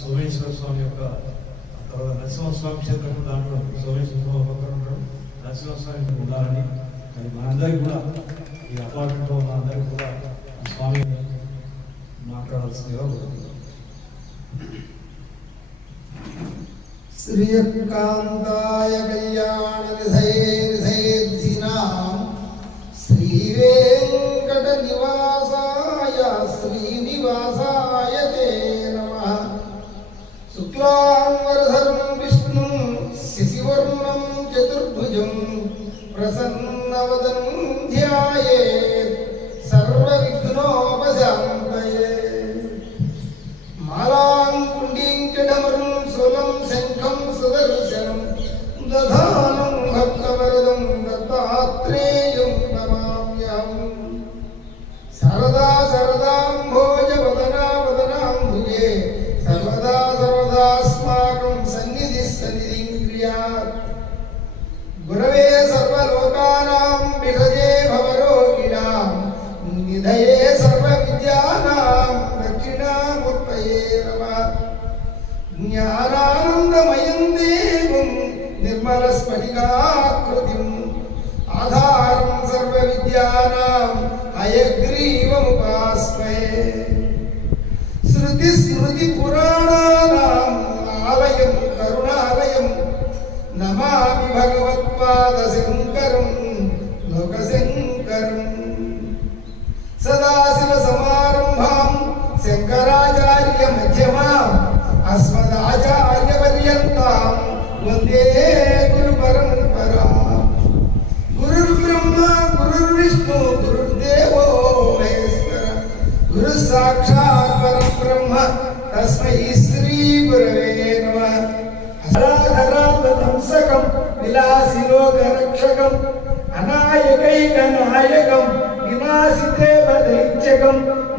సోమేశ్వర స్వామి యొక్క తర్వాత నరసింహస్వామి క్షేత్రం దాంట్లో సోమేశ్వర స్వామి పక్కన ఉంటాడు, నరసింహస్వామి ఉండాలని అది మనందరికీ కూడా ఈ అపార్ట్మెంట్లో ఉన్న అందరికీ కూడా స్వామి మాట్లాడాల్సిందిగా కోరుతున్నాను. శ్రీకాంతాయ కళ్యాణ నిధయేధినాం శ్రీ వెంకట నివాసాయ శ్రీనివాసాయ తే నమః. శుక్లాంబరధరం విష్ణుం శశివర్ణం చతుర్భుజం ప్రసన్నవదనం ధ్యాయేత్ సర్వవిఘ్నోపశాంతయే. మాలాం కుండీం చ డమరుం శూలం శంఖం సుదర్శనం దధానం భక్తవరదం దత్తాత్రేయం నమామ్యహం. సరదా సరదాంభోజ వదనా వదనాంబుజే సర్వదా సర్వదాస్మాకం సన్నిధి సన్నిధిం క్రియాత్. గురవే సర్వలోకానాం విషజే భవరోగిణాం నిధయే సర్వవిద్యానాం దక్షిణామూర్తయే నమః. జ్ఞానానందమయం దేవం నిర్మలస్ఫటికాకృతిం ఆధారం సర్వవిద్యానాం హయగ్రీవముపాస్మహే. శృతి స్మృతి పురాణానాం ఆలయం కరుణాలయం నమామి భగవత్పాద శంకరం లోకశంకరం. సదాశివ సమారంభాం శంకరాచార్య మధ్యమాం అస్మదాచార్య పర్యంతాం వందే గురు పరంపరాం. గురుర్బ్రహ్మ గురుర్విష్ణు గురుర్దేవో మహేశ్వర గురు సాక్షాత్ పరబ్రహ్మ తస్మై శ్రీ గురవే నమః. హరాధరావతంసకం విలాసిలోకరక్షకం అనాయకైక నాయకం వినాశిదేవ దైత్యకం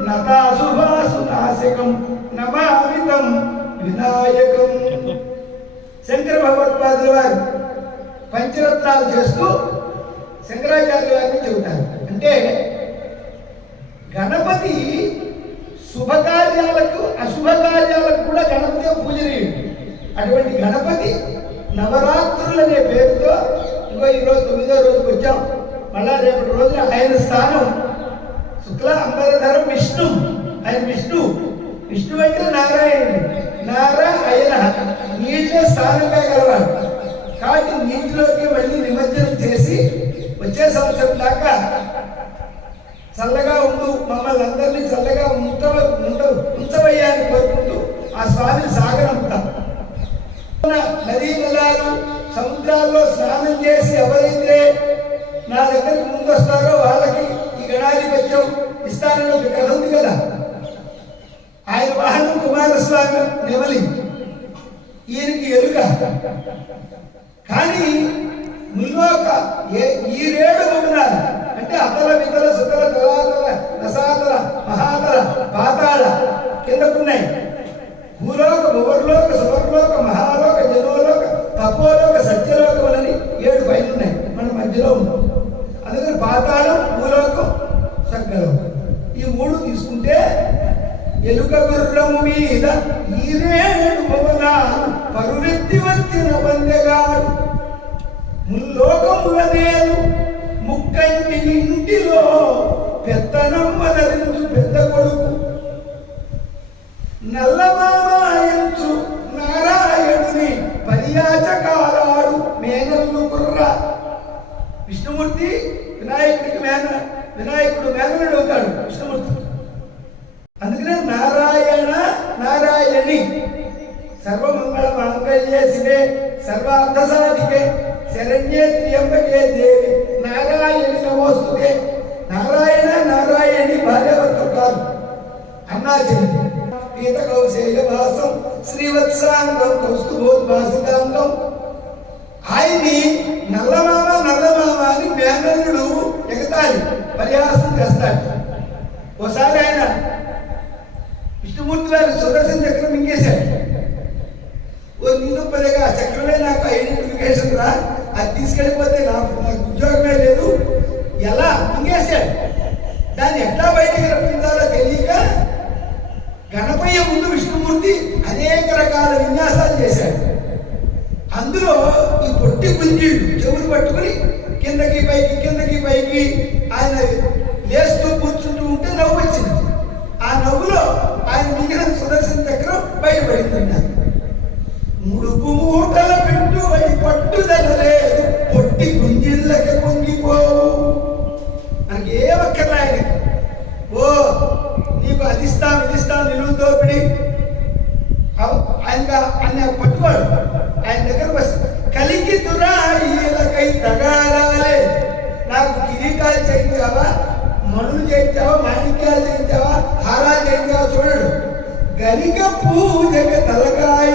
నతాశుభాసునాశకం నమామితం వినాయకం. శంకర భగవత్పాదుల వారు పంచరత్నాలు చేస్తూ శంకరాచార్యుల వారిని చెబుతారు. అంటే గణపతి శుభకార్యాలకు అశుభకార్యాలకు కూడా గణపతి పూజనీయుడు. అటువంటి గణపతి నవరాత్రులు అనే పేరుతో ఈరోజు 9వ రోజుకి వచ్చాం. మళ్ళా రేపటి రోజున ఆయన స్థానం శుక్ల అంబరధరం విష్ణు. ఆయన విష్ణు అంటే నారాయణుడు. నారాయణ నీళ్ళే స్థానంగా గలవాడు. కాబట్టి నీటిలోకి మళ్ళీ నిమజ్జనం చేసి వచ్చే సంవత్సరం దాకా చల్లగా ఉండు, మమ్మల్ని అందరినీ చల్లగా ఉంచవయ్యా అని కోరుకుంటూ ఆ స్వామిని సాగనంపుతాం. నదీ నదాలు సముద్రాల్లో స్నానం చేసి ఎవరైతే నా దగ్గరికి ముందు వస్తారో వాళ్ళకి ఈ గణాధిపత్యం ఇస్తానని ఒక కథ ఉంది కదా. ఆయన వాహనం కుమారస్వామి నెమలి, ఈయనకి ఎలుక. కానీ ముల్లోక ఈ 7 భవనాలు అంటే అతల వితల సుతల తలాతల రసాతల మహాతల పాతాళ కిందకున్నాయి. భూలోక భువర్లోక సువర్లోక మహాలోక జనోలోక తపోలోక సత్యలోకములని 7 పైన ఉన్నాయి. మన మధ్యలో ఉన్నాం. అందుకని పాతాళం భూలోకం సర్గలోకం ఈ 3 తీసుకుంటే ఎలుక గుర్రము మీద ఈ 7 భవనాలు పరువెత్తి వచ్చిన వందెగాడు ముల్లోకముల నేలు ముక్కంటి ఇంటిలో పెత్తనమ్మ ధరించు పెద్ద కొడుకు నల్లమామాయంచు నారాయణుని పర్యాచకారాడు మేనల్లు కుర్ర. విష్ణుమూర్తి వినాయకుడికి వినాయకుడు మేనలుడు అవుతాడు విష్ణుమూర్తి. అందుకనే నారాయణ నారాయణి. సర్వమంగళ మాంగళ్యే శివే సర్వార్థ సాధికే శరణ్యే త్ర్యంబకే దేవి నారాయణి నమోస్తుతే. నారాయణ నారాయణి భార్యాభర్తలు కాదు, అన్నాచెల్లి. పీత కౌశేయ భాసం శ్రీవత్సాంగం కౌస్తుభోద్భాసితాంగం. ఆయన్ని నల్లమామ అని మేనల్లుడు ఎగతాళి పరిహాసం చేస్తాడు. ఓసారి ఆయన విష్ణుమూర్తి వారి సుదర్శన చక్రం మింగేశాడు. ఓ నిన్ను పదేగా చక్రమే నాకు ఐడెంటిఫికేషన్ రా, అది తీసుకెళ్ళిపోతే నాకు ఉద్యోగమే లేదు. ఎలా మింగేశాడు. దాన్ని ఎట్లా బయటకు రప్పించాలో తెలియక గణపయ్య ముందు విష్ణుమూర్తి అనేక రకాల విన్యాసాలు చేశాడు. అందులో ఈ పొట్టి గుంజీడు చెవులు పట్టుకుని కిందకి పైకి ఆయన లేస్తూ కూర్చుంటూ ఉంటే నవ్వు వచ్చింది. ఆ నవ్వులో ఆయన మిగిలిన సుదర్శన చక్రం బయటపడిందన్నారు. ముడుపు మూటల పెట్టుబడి పట్టుదల లేదు, పొట్టి గుంజిళ్ళకి పొంగిపోవు. మనకి ఏమక్కర్లా ఆయన. ఓ నీకు అదిస్తాం నిలువు దోపిడి ఆయన పట్టుకోడు. ఆయన దగ్గరకు వస్తే కలిగి తురాయిలకై తగారాలే, నాకు కిరీటాలు చేయించావా, మణులు చేయించావా, మాణిక్యాలు చేయించావా, హారాలు చేయించావా చూడడు. గరిక పూజకి తలకాయ